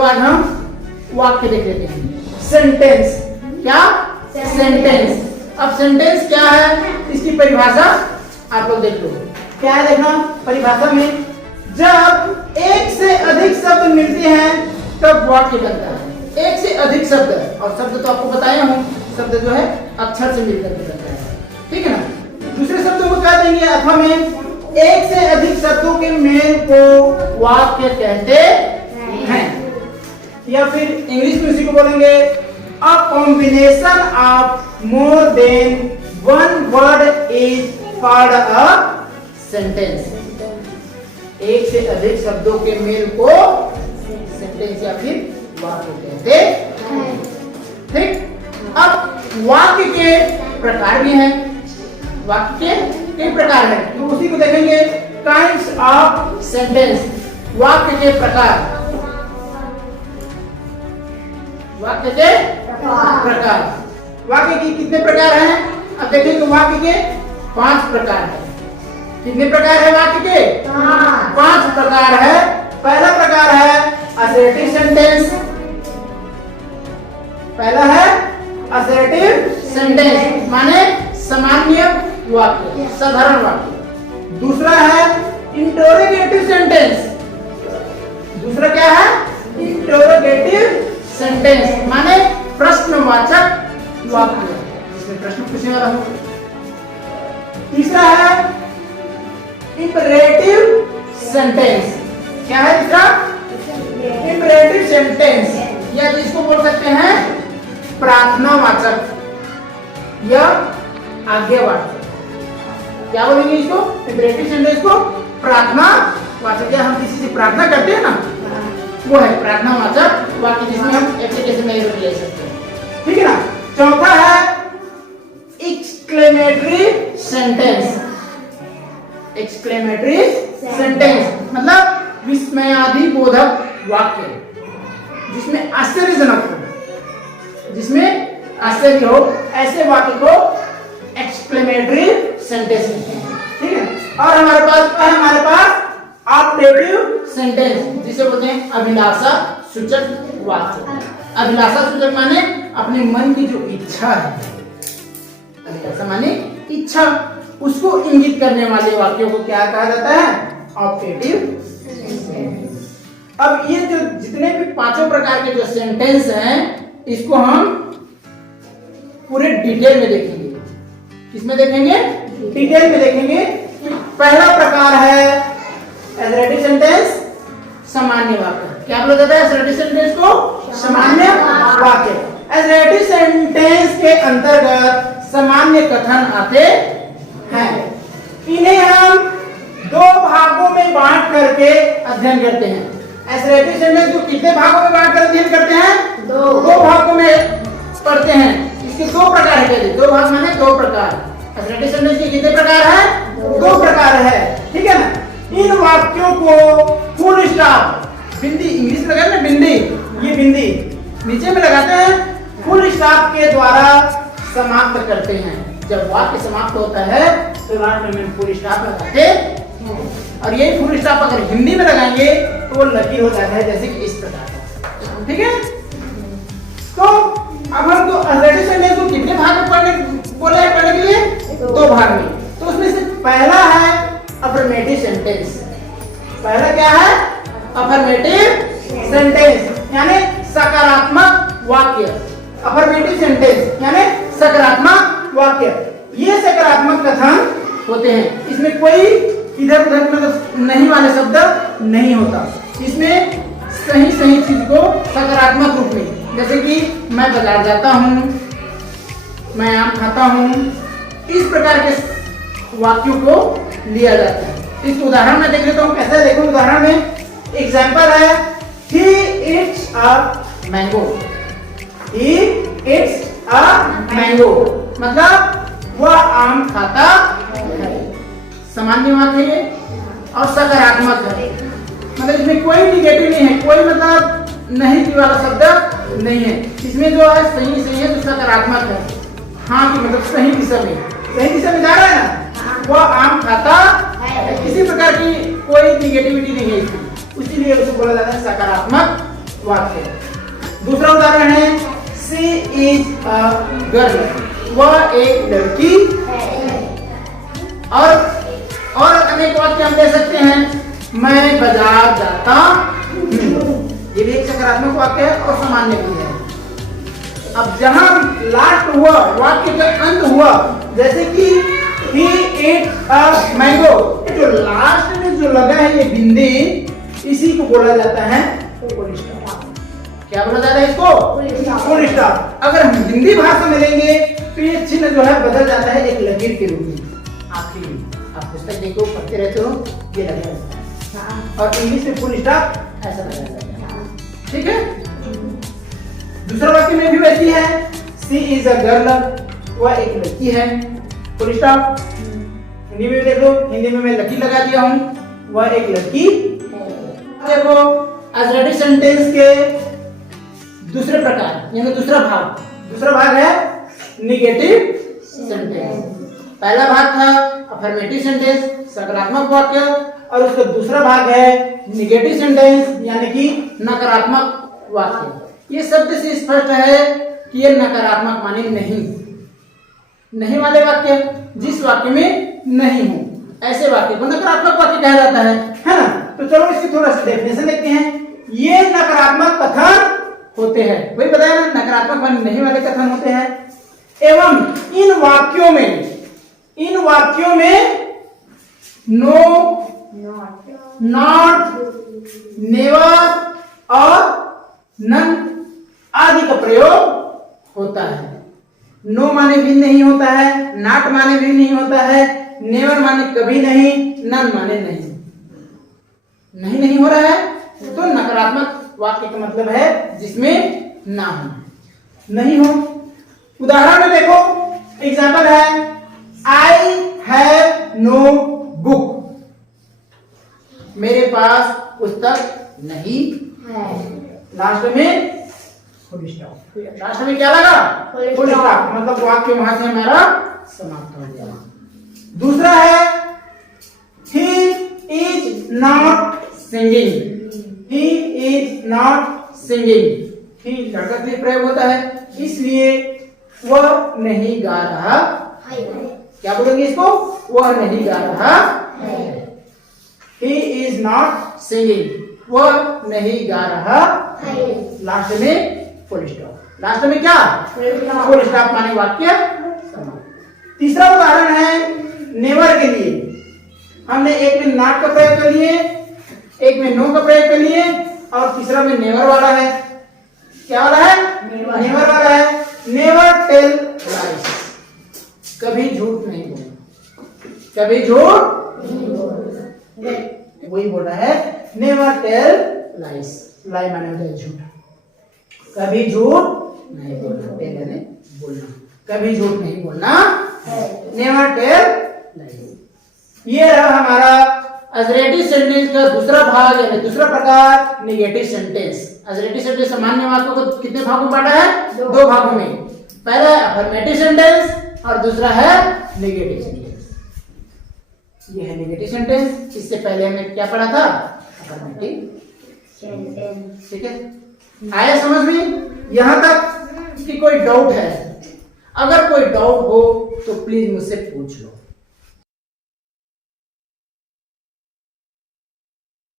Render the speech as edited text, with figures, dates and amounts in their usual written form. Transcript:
चलो आज हम वाक्य देख लेते हैं। सेंटेंस, क्या? सेंटेंस। अब सेंटेंस क्या है इसकी परिभाषा आप लोग देख लो। क्या है देखना परिभाषा में, जब एक से अधिक शब्द मिलते हैं तब वाक्य बनता है। एक से अधिक शब्द, और शब्द तो आपको बताया हूं, शब्द जो है अक्षर से मिलकर के बनता है, ठीक है ना। दूसरे शब्दों को क्या देंगे अथवा में, एक से अधिक शब्दों के मेल को वाक्य कहते हैं, या फिर इंग्लिश में इसी को बोलेंगे a combination of more than one word is called a sentence. एक से अधिक शब्दों के मेल को सेंटेंस या फिर वाक्य कहते हैं, ठीक। अब वाक्य के प्रकार भी हैं, वाक्य के कई प्रकार हैं, तो उसी को देखेंगे। काइंड्स ऑफ सेंटेंस, वाक्य के प्रकार, वाक्य के प्रकार। वाक्य के कितने प्रकार हैं? अब देखेंगे वाक्य के 5 प्रकार हैं। कितने प्रकार है वाक्य के? 5 प्रकार है। पहला प्रकार है असर्टिव सेंटेंस। पहला है असर्टिव सेंटेंस, माने सामान्य वाक्य, साधारण वाक्य। दूसरा है इंटरोगेटिव सेंटेंस। दूसरा क्या है? इंटरोगेटिव सेंटेंस, माने प्रश्नवाचक वाक्य, जिसमें प्रश्न पूछने वाला हो। तीसरा है इंपरेटिव सेंटेंस। क्या है तीसरा? इंपरेटिव सेंटेंस, या जिसको बोल सकते हैं प्रार्थनावाचक या आज्ञावाचक। क्या बोलेंगे इसको? इंपरेटिव सेंटेंस को प्रार्थनावाचक, या हम किसी से प्रार्थना करते हैं ना, वो है प्रार्थनावाचक वाक्य, जिसमें हम एप्लीकेशन में ले सकते हैं, ठीक है ना। चौथा है एक्सक्लेमेटरी सेंटेंस। एक्सक्लेमेटरी सेंटेंस मतलब विस्मयादि बोधक वाक्य, जिसमें आश्चर्यजनक हो, जिसमें आश्चर्य हो, ऐसे वाक्य को एक्सक्लेमेटरी सेंटेंस कहते हैं, ठीक है। और हमारे पास ऑप्टेटिव सेंटेंस, जिसे बोलते हैं अभिलाषा सूचक वाक्य। अभिलाषा सूचक माने अपने मन की जो इच्छा है, अभिलाषा माने इच्छा, उसको इंगित करने वाले वाक्यों को क्या कहा जाता है? Optative sentence. अब ये जो जितने भी 5 प्रकार के जो सेंटेंस हैं, इसको हम पूरे डिटेल में देखेंगे। किसमें देखेंगे? डिटेल में देखेंगे। पहला प्रकार है असर्टिव सेंटेंस, सामान्य वाक्य। क्या बोला जाता है असर्टिव सेंटेंस को? सामान्य वाक्य। असर्टिव सेंटेंस के अंतर्गत सामान्य कथन आते हैं। इन्हें हम 2 भागों में बांट करके अध्ययन करते हैं। असर्टिव सेंटेंस को कितने भागों में बांट कर अध्ययन करते हैं? 2 भागों में पढ़ते हैं। इसके 2 प्रकार है। 2 भाग माने 2 प्रकार। असर्टिव सेंटेंस के कितने प्रकार है? 2 प्रकार है, ठीक है ना। इन वाक्यों को फुल स्टॉप, बिंदी इंग्लिश में लगाते हैं बिंदी, ये बिंदी नीचे में लगाते हैं, फुल स्टॉप के द्वारा समाप्त करते हैं। जब वाक्य समाप्त होता है तो लास्ट में फुल स्टॉप लगाते हैं। और ये फुल स्टॉप अगर हिंदी में लगाएंगे तो वो लकीर हो जाता है, जैसे कि इस प्रकार, ठीक है। तो अब हम तो असर्टिव सेंटेंस को कितने भाग में पढ़ने के लिए? 2 भाग में। तो उसमें से पहला है अफर्मेटिव सेंटेंस। पहला क्या है? अफर्मेटिव सेंटेंस यानी सकारात्मक वाक्य। अफर्मेटिव सेंटेंस यानी सकारात्मक वाक्य। ये सकारात्मक कथन होते हैं, इसमें कोई इधर उधर मतलब नहीं वाले शब्द नहीं होता। इसमें सही चीज को सकारात्मक रूप में, जैसे कि मैं बाजार जाता हूँ, मैं आम खाता हूँ, इस प्रकार के वाक्यों को लिया जाता है। इस उदाहरण में देख लेते हैं कैसे। देखो उदाहरण में एग्जांपल है, he eats a mango। he eats a mango मतलब वह आम खाता है। सामान्य वाक्य है और सकारात्मक है, मतलब इसमें कोई निगेटिव नहीं है, कोई मतलब नहीं की वाला शब्द नहीं है। इसमें जो है सही है तो सकारात्मक है, हाँ की मतलब सही दिशा में जा रहा है ना, वह आम खाता है। किसी प्रकार की कोई निगेटिविटी नहीं है इसमें, इसीलिए उसे बोला जाता है सकारात्मक वाक्य। दूसरा उदाहरण है शी इज अ गर्ल, वह एक लड़की है। और अनेक वाक्य हम दे सकते हैं, मैं बाजार जाता हूं, ये भी एक सकारात्मक वाक्य है और सामान्य भी है। अब जहां लास्ट हुआ, वाक्य का अंत हुआ, जैसे कि he ate a mango, जो लास्ट में जो लगा है ये बिंदी, इसी को बोला जाता है फुल स्टॉप। क्या बोला जाता है इसको? Full stop. अगर हम हिंदी भाषा में लेंगे तो ये चिन्ह जो है बदल जाता है एक लकीर के रूप में। आखिरी आप पुस्तक देखो, पढ़ते रहते हो, ये लगा रहता है। और इंग्लिश में फुल स्टॉप ऐसा लगा रहता है। ठीक है। दूसरा वाक्य में भी वैसी है, शी इज अ गर्ल, वह एक लड़की है, फुल स्टॉप। हिंदी में देखो, हिंदी में मैं लकीर लगा दिया हूं, वह एक लड़की है। देखो ऑक्सिलरी सेंटेंस के दूसरे प्रकार, यानी दूसरा भाग है निगेटिव सेंटेंस। पहला भाग था अफर्मेटिव सेंटेंस, सकारात्मक वाक्य, और उसका दूसरा भाग है निगेटिव सेंटेंस, यानी कि नकारात्मक वाक्य। ये शब्द से स्पष्ट है कि ये नकारात्मक माने नहीं वाले वाक्य, जिस वाक्य में नहीं हो, ऐसे वाक्य को नकारात्मक वाक्य कहा जाता है ना। तो चलो इसकी थोड़ा सा डेफिनेशन देखते हैं। ये नकारात्मक कथन होते हैं, वही बताया ना, नकारात्मक माने नहीं वाले कथन होते हैं। एवं इन वाक्यों में नो, नॉट, नेवर और नन आदि का प्रयोग होता है। नो माने भी नहीं होता है, नॉट माने भी नहीं होता है, नेवर माने कभी नहीं, नन माने नहीं हो रहा है, तो नकारात्मक वाक्य का मतलब है जिसमें ना हो, नहीं हो। उदाहरण में देखो, एग्जाम्पल है आई हैव नो बुक, मेरे पास पुस्तक नहीं है। लास्ट में फुल स्टॉप। लास्ट में क्या लगा? फुल स्टॉप, मतलब वाक्य वहां से हमारा समाप्त हो गया। दूसरा है he is not singing, he is not singing, he लड़का के लिए प्रयोग होता है, इसलिए वह नहीं गा रहा है। क्या बोलेंगे इसको? वह नहीं गा रहा है। he is not singing, वह नहीं गा रहा है। लास्ट में फुल स्टॉप। लास्ट में क्या? फुल स्टॉप माने वाक्य समाप्त। तीसरा उदाहरण है नेवर के लिए। हमने एक में नॉट का प्रयोग कर लिए, एक में नो का प्रयोग कर लिए, और तीसरा में नेवर वाला है। क्या वाला है? नेवर वाला है। नेवर टेल लाइज, कभी झूठ नहीं बोलना, कभी झूठ नहीं बोलना, वही बोल रहा है नेवर टेल लाइज। लाई माने होता है झूठ, कभी झूठ नहीं बोलना, टेल यानी बोलना, कभी झूठ नहीं बोलना, नेवर टेल लाइज। ये रहा हमारा असरेटिव सेंटेंस का दूसरा भाग, यानी दूसरा प्रकार निगेटिव सेंटेंस। असरेटिव सेंटेंस सामान्य वाक्यों को कितने भागों में बांटा है? दो भागों में। पहला है अफर्मेटिव सेंटेंस और दूसरा है निगेटिव सेंटेंस। ये है निगेटिव सेंटेंस। इससे पहले हमने क्या पढ़ा था? Affirmative sentence. ठीक है, आया समझ में? यहां तक कि कोई डाउट है? अगर कोई डाउट हो तो प्लीज मुझसे पूछ लो।